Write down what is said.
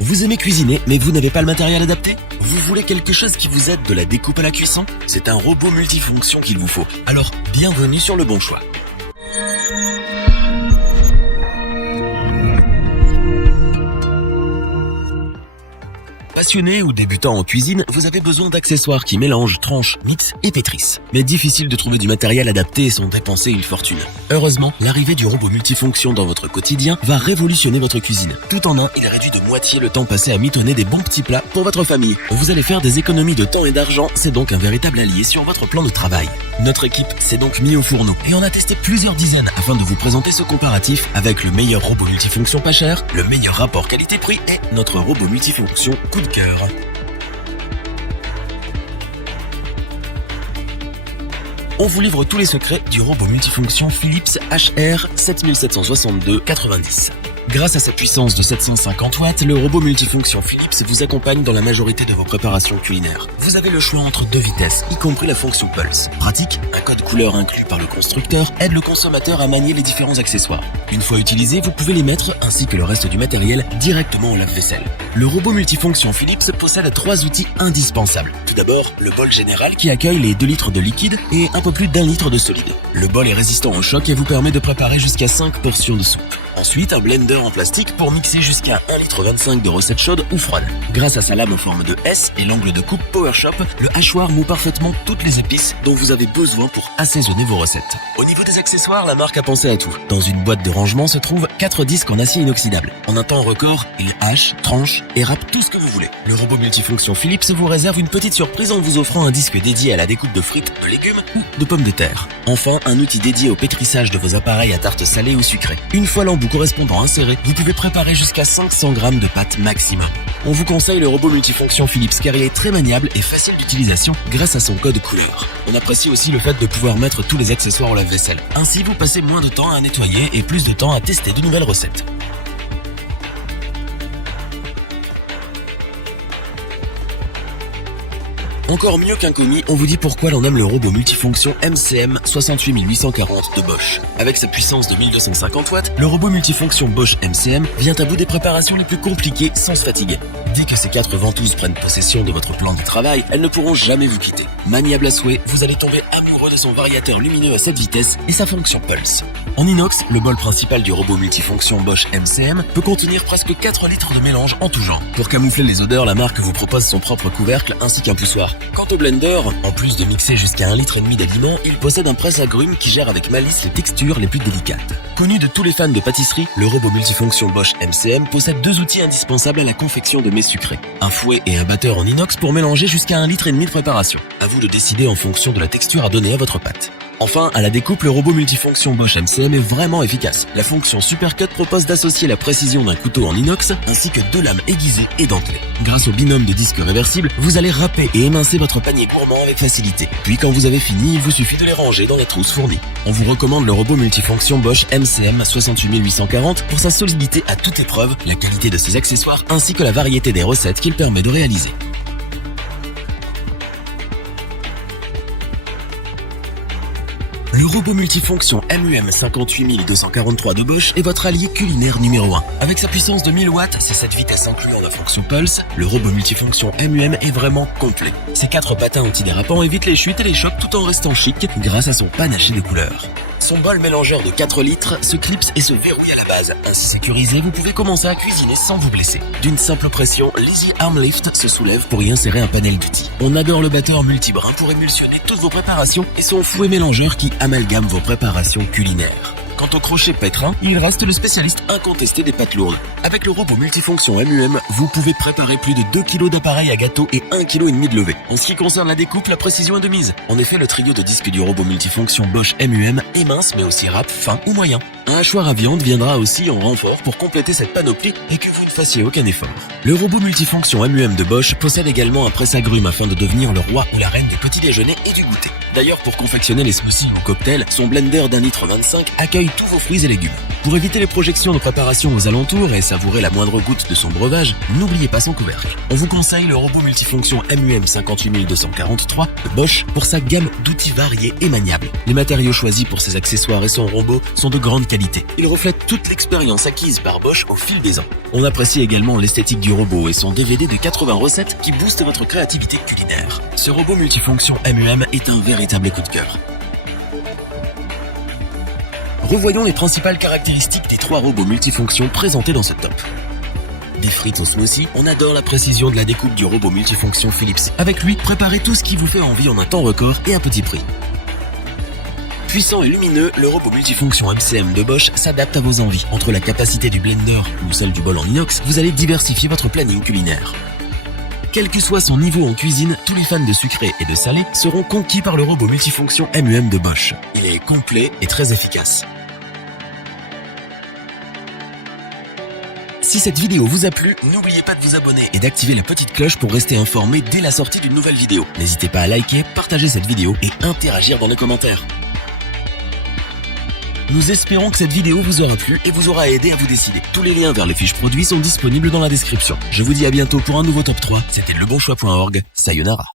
Vous aimez cuisiner, mais vous n'avez pas le matériel adapté? Vous voulez quelque chose qui vous aide de la découpe à la cuisson? C'est un robot multifonction qu'il vous faut. Alors, bienvenue sur le bon choix. Passionné ou débutant en cuisine, vous avez besoin d'accessoires qui mélangent, tranchent, mixent et pétrissent. Mais difficile de trouver du matériel adapté et sans dépenser une fortune. Heureusement, l'arrivée du robot multifonction dans votre quotidien va révolutionner votre cuisine. Tout en un, il réduit de moitié le temps passé à mitonner des bons petits plats pour votre famille. Vous allez faire des économies de temps et d'argent, c'est donc un véritable allié sur votre plan de travail. Notre équipe s'est donc mis au fourneau et on a testé plusieurs dizaines afin de vous présenter ce comparatif avec le meilleur robot multifonction pas cher, le meilleur rapport qualité-prix et notre robot multifonction coup de cœur. On vous livre tous les secrets du robot multifonction Philips HR 7762-90. Grâce à sa puissance de 750 watts, le robot multifonction Philips vous accompagne dans la majorité de vos préparations culinaires. Vous avez le choix entre 2 vitesses, y compris la fonction Pulse. Pratique, un code couleur inclus par le constructeur aide le consommateur à manier les différents accessoires. Une fois utilisés, vous pouvez les mettre, ainsi que le reste du matériel, directement au lave-vaisselle. Le robot multifonction Philips possède 3 outils indispensables. Tout d'abord, le bol général qui accueille les 2 litres de liquide et un peu plus d'1 litre de solide. Le bol est résistant au choc et vous permet de préparer jusqu'à 5 portions de soupe. Ensuite, un blender en plastique pour mixer jusqu'à 1,25 litre de recettes chaudes ou froides. Grâce à sa lame en forme de S et l'angle de coupe PowerShop, le hachoir moue parfaitement toutes les épices dont vous avez besoin pour assaisonner vos recettes. Au niveau des accessoires, la marque a pensé à tout. Dans une boîte de rangement se trouvent 4 disques en acier inoxydable. En un temps record, il hache, tranche et râpe tout ce que vous voulez. Le robot multifonction Philips vous réserve une petite surprise en vous offrant un disque dédié à la découpe de frites, de légumes ou de pommes de terre. Enfin, un outil dédié au pétrissage de vos appareils à tarte salée ou sucrée. Une fois l'embout correspondant inséré, vous pouvez préparer jusqu'à 500 grammes de pâte maximum. On vous conseille le robot multifonction Philips car il est très maniable et facile d'utilisation grâce à son code couleur. On apprécie aussi le fait de pouvoir mettre tous les accessoires au lave-vaisselle. Ainsi, vous passez moins de temps à nettoyer et plus de temps à tester de nouvelles recettes. Encore mieux qu'un commis, on vous dit pourquoi l'on aime le robot multifonction MCM 68840 de Bosch. Avec sa puissance de 1250 watts, le robot multifonction Bosch MCM vient à bout des préparations les plus compliquées sans se fatiguer. Dès que ces 4 ventouses prennent possession de votre plan de travail, elles ne pourront jamais vous quitter. Maniable à souhait, vous allez tomber amoureux de son variateur lumineux à 7 vitesses et sa fonction Pulse. En inox, le bol principal du robot multifonction Bosch MCM peut contenir presque 4 litres de mélange en tout genre. Pour camoufler les odeurs, la marque vous propose son propre couvercle ainsi qu'un poussoir. Quant au blender, en plus de mixer jusqu'à 1,5 litre d'aliments, il possède un presse-agrumes qui gère avec malice les textures les plus délicates. Connu de tous les fans de pâtisserie, le robot multifonction Bosch MCM possède 2 outils indispensables à la confection de mets sucrés. Un fouet et un batteur en inox pour mélanger jusqu'à 1,5 litre de préparation. À vous de décider en fonction de la texture à donner à votre pâte. Enfin, à la découpe, le robot multifonction Bosch MCM est vraiment efficace. La fonction Supercut propose d'associer la précision d'un couteau en inox ainsi que 2 lames aiguisées et dentelées. Grâce au binôme de disques réversibles, vous allez râper et émincer votre panier gourmand avec facilité. Puis quand vous avez fini, il vous suffit de les ranger dans les trousses fournies. On vous recommande le robot multifonction Bosch MCM 68840 pour sa solidité à toute épreuve, la qualité de ses accessoires ainsi que la variété des recettes qu'il permet de réaliser. Le robot multifonction MUM 58243 de Bosch est votre allié culinaire numéro 1. Avec sa puissance de 1000 watts, ses 7 vitesses incluant la fonction Pulse, le robot multifonction MUM est vraiment complet. Ses 4 patins antidérapants évitent les chutes et les chocs tout en restant chic grâce à son panaché de couleurs. Son bol mélangeur de 4 litres se clipse et se verrouille à la base. Ainsi sécurisé, vous pouvez commencer à cuisiner sans vous blesser. D'une simple pression, l'Easy Arm Lift se soulève pour y insérer un panel d'outils. On adore le batteur multibrin pour émulsionner toutes vos préparations et son fouet mélangeur qui amalgame vos préparations culinaires. Quant au crochet pétrin, il reste le spécialiste incontesté des pâtes lourdes. Avec le robot multifonction MUM, vous pouvez préparer plus de 2 kg d'appareil à gâteau et 1,5 kg de levée. En ce qui concerne la découpe, la précision est de mise. En effet, le trio de disques du robot multifonction Bosch MUM est mince mais aussi râpe, fin ou moyen. Un hachoir à viande viendra aussi en renfort pour compléter cette panoplie et que vous ne fassiez aucun effort. Le robot multifonction MUM de Bosch possède également un presse-agrumes afin de devenir le roi ou la reine des petits déjeuners et du goûter. D'ailleurs, pour confectionner les smoothies ou cocktails, son blender d'1,25 litre accueille tous vos fruits et légumes. Pour éviter les projections de préparation aux alentours et savourer la moindre goutte de son breuvage, n'oubliez pas son couvercle. On vous conseille le robot multifonction MUM 58243 de Bosch pour sa gamme d'outils variés et maniables. Les matériaux choisis pour ses accessoires et son robot sont de grande qualité. Ils reflètent toute l'expérience acquise par Bosch au fil des ans. On apprécie également l'esthétique du robot et son DVD de 80 recettes qui boostent votre créativité culinaire. Ce robot multifonction MUM est un véritable coup de cœur. Revoyons les principales caractéristiques des 3 robots multifonctions présentés dans ce top. Des frites au smoothie, on adore la précision de la découpe du robot multifonction Philips. Avec lui, préparez tout ce qui vous fait envie en un temps record et à petit prix. Puissant et lumineux, le robot multifonction MCM de Bosch s'adapte à vos envies. Entre la capacité du blender ou celle du bol en inox, vous allez diversifier votre planning culinaire. Quel que soit son niveau en cuisine, tous les fans de sucré et de salé seront conquis par le robot multifonction MUM de Bosch. Il est complet et très efficace. Si cette vidéo vous a plu, n'oubliez pas de vous abonner et d'activer la petite cloche pour rester informé dès la sortie d'une nouvelle vidéo. N'hésitez pas à liker, partager cette vidéo et interagir dans les commentaires. Nous espérons que cette vidéo vous aura plu et vous aura aidé à vous décider. Tous les liens vers les fiches produits sont disponibles dans la description. Je vous dis à bientôt pour un nouveau top 3. C'était lebonchoix.org. Sayonara.